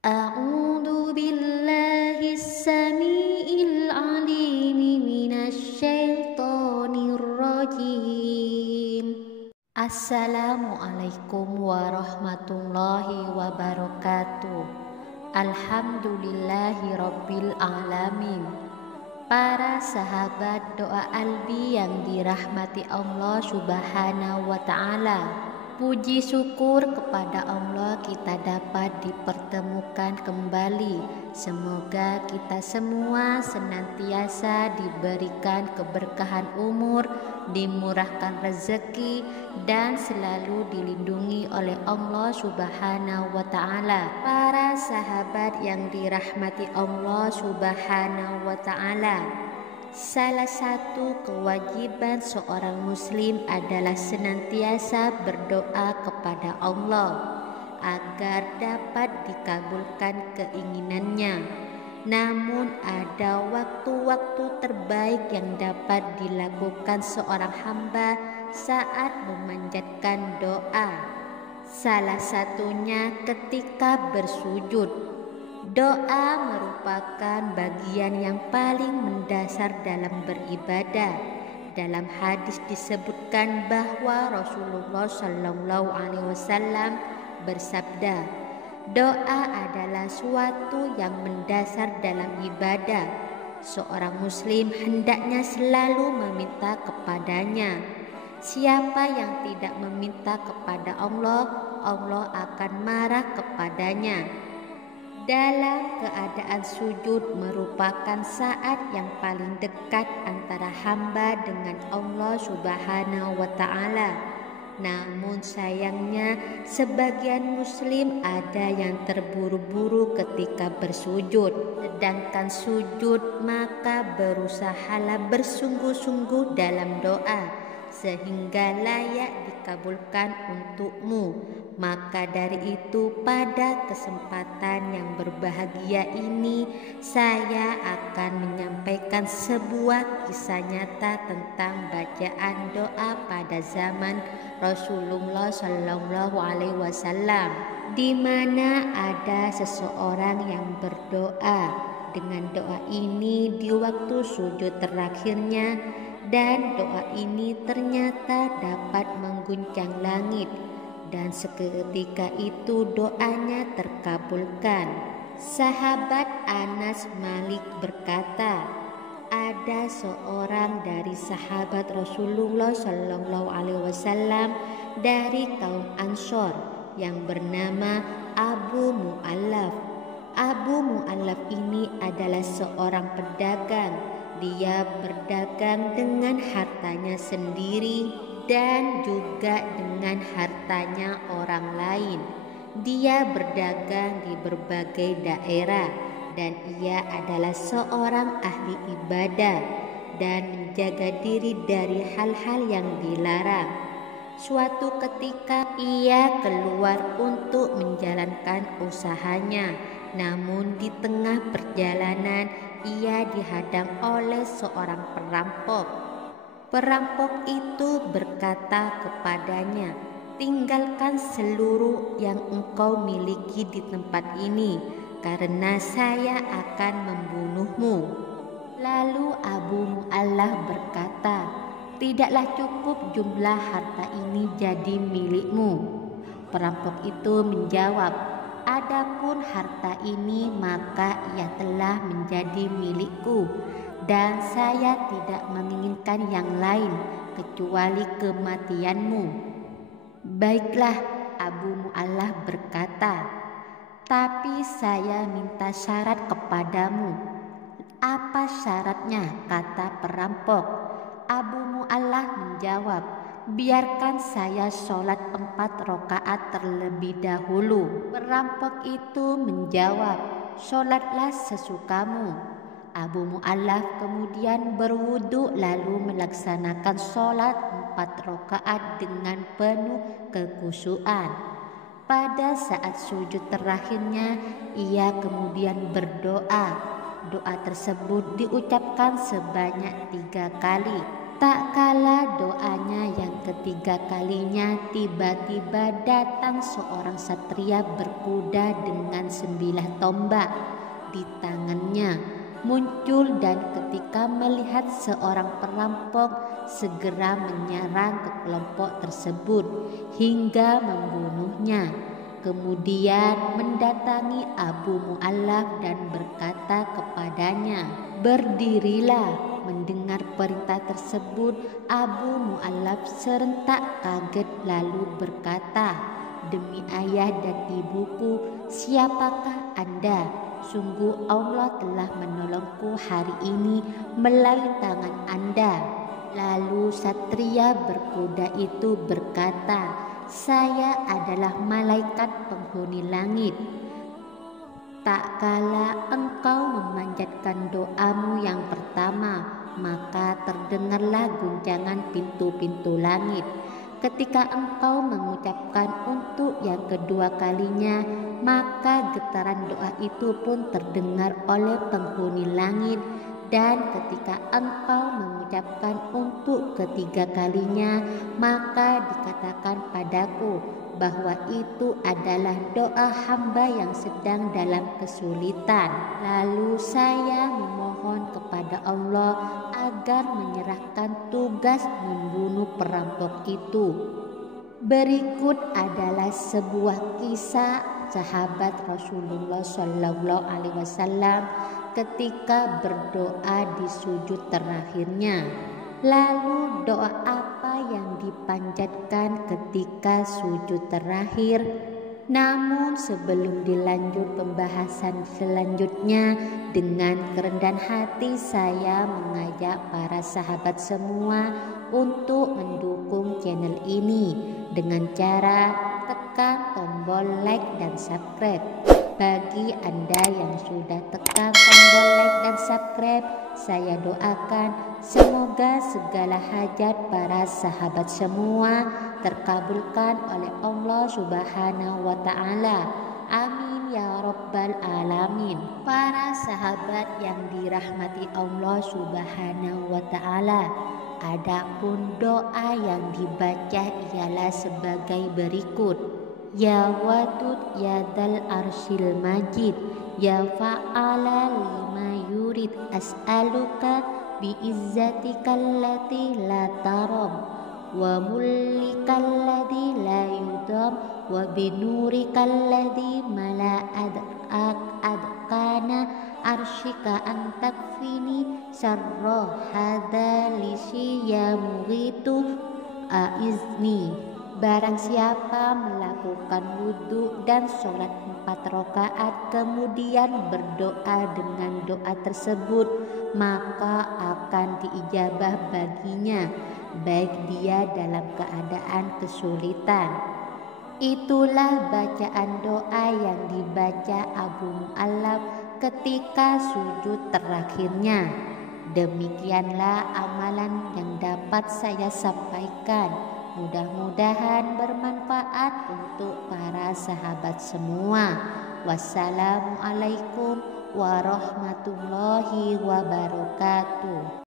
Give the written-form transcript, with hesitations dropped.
أعوذ بالله السميع العليم من الشيطان الرجيم. Assalamualaikum warahmatullahi wabarakatuh. Alhamdulillahi rabbil alamin. Para sahabat doa Albi yang dirahmati Allah subhanahu wa ta'ala, puji syukur kepada Allah kita dapat dipertemukan kembali. Semoga kita semua senantiasa diberikan keberkahan umur, dimurahkan rezeki, dan selalu dilindungi oleh Allah subhanahu wa ta'ala. Para sahabat yang dirahmati Allah subhanahu wa ta'ala, salah satu kewajiban seorang muslim adalah senantiasa berdoa kepada Allah agar dapat dikabulkan keinginannya. Namun ada waktu-waktu terbaik yang dapat dilakukan seorang hamba saat memanjatkan doa. Salah satunya ketika bersujud. Doa merupakan bagian yang paling mendasar dalam beribadah. Dalam hadis disebutkan bahwa Rasulullah Shallallahu Alaihi Wasallam bersabda, doa adalah suatu yang mendasar dalam ibadah. Seorang muslim hendaknya selalu meminta kepadanya. Siapa yang tidak meminta kepada Allah, Allah akan marah kepadanya. Dalam keadaan sujud merupakan saat yang paling dekat antara hamba dengan Allah subhanahu wa ta'ala. Namun sayangnya sebagian muslim ada yang terburu-buru ketika bersujud. Sedangkan sujud maka berusahalah bersungguh-sungguh dalam doa sehingga layak dikabulkan untukmu. Maka dari itu pada kesempatan yang berbahagia ini saya akan menyampaikan sebuah kisah nyata tentang bacaan doa pada zaman Rasulullah Shallallahu Alaihi Wasallam, di mana ada seseorang yang berdoa dengan doa ini di waktu sujud terakhirnya, dan doa ini ternyata dapat mengguncang langit. Dan seketika itu doanya terkabulkan. Sahabat Anas Malik berkata, ada seorang dari sahabat Rasulullah Shallallahu Alaihi Wasallam dari kaum Ansor yang bernama Abu Mu'allaf. Abu Mu'allaf ini adalah seorang pedagang. Dia berdagang dengan hartanya sendiri dan juga dengan hartanya orang lain. Dia berdagang di berbagai daerah dan ia adalah seorang ahli ibadah dan menjaga diri dari hal-hal yang dilarang. Suatu ketika ia keluar untuk menjalankan usahanya, namun di tengah perjalanan ia dihadang oleh seorang perampok. Perampok itu berkata kepadanya, tinggalkan seluruh yang engkau miliki di tempat ini, karena saya akan membunuhmu. Lalu Abu Mu'allaf berkata, tidaklah cukup jumlah harta ini jadi milikmu. Perampok itu menjawab, adapun harta ini maka ia telah menjadi milikku, dan saya tidak menginginkan yang lain kecuali kematianmu. Baiklah, Abu Mu'allaf berkata, tapi saya minta syarat kepadamu. Apa syaratnya? Kata perampok. Abu Mu'allaf menjawab, biarkan saya sholat 4 rakaat terlebih dahulu. Perampok itu menjawab, sholatlah sesukamu. Abu Mu'allaf kemudian berwudu lalu melaksanakan sholat 4 rakaat dengan penuh kekhusyuan. Pada saat sujud terakhirnya ia kemudian berdoa. Doa tersebut diucapkan sebanyak 3 kali. Tak kala doanya yang ketiga kalinya, tiba-tiba datang seorang satria berkuda dengan 9 tombak di tangannya muncul, dan ketika melihat seorang perampok segera menyerang ke kelompok tersebut hingga membunuhnya. Kemudian mendatangi Abu Mu'allaf dan berkata kepadanya, "Berdirilah." Mendengar perintah tersebut, Abu Mu'allaf serentak kaget lalu berkata, "Demi ayah dan ibuku, siapakah Anda? Sungguh Allah telah menolongku hari ini melalui tangan Anda." Lalu satria berkuda itu berkata, "Saya adalah malaikat penghuni langit. Tak kala engkau memanjatkan doamu yang pertama, maka terdengarlah guncangan pintu-pintu langit. Ketika engkau mengucapkan untuk yang kedua kalinya, maka getaran doa itu pun terdengar oleh penghuni langit. Dan ketika engkau mengucapkan untuk ketiga kalinya, maka dikatakan padaku bahwa itu adalah doa hamba yang sedang dalam kesulitan. Lalu saya memohon kepada Allah agar menyerahkan tugas membunuh perampok itu." Berikut adalah sebuah kisah sahabat Rasulullah Shallallahu Alaihi Wasallam ketika berdoa di sujud terakhirnya. Lalu doa apa yang dipanjatkan ketika sujud terakhir? Namun sebelum dilanjut pembahasan selanjutnya, dengan kerendahan hati saya mengajak para sahabat semua untuk mendukung channel ini dengan cara tekan tombol like dan subscribe. Bagi Anda yang sudah tekan tombol like dan subscribe, saya doakan semoga segala hajat para sahabat semua terkabulkan oleh Allah Subhanahu wa Ta'ala. Amin ya Rabbal Alamin. Para sahabat yang dirahmati Allah Subhanahu wa Ta'ala, adapun doa yang dibaca ialah sebagai berikut: Ya Wadud ya Dzal Arsyil Majid, ya Fa'ala lima yurid, as'aluka biizzatikal lati la taram, wa mullikal ladzi la yudam, wa binurikal ladzi mala'ad adkana arsyika antakfini sarra hadza lisi ya mughitu aizni. Barang siapa melakukan wudhu dan sholat 4 rakaat kemudian berdoa dengan doa tersebut, maka akan diijabah baginya, baik dia dalam keadaan kesulitan. Itulah bacaan doa yang dibaca Abu Mu'allaf ketika sujud terakhirnya. Demikianlah amalan yang dapat saya sampaikan. Mudah-mudahan bermanfaat untuk para sahabat semua. Wassalamualaikum warahmatullahi wabarakatuh.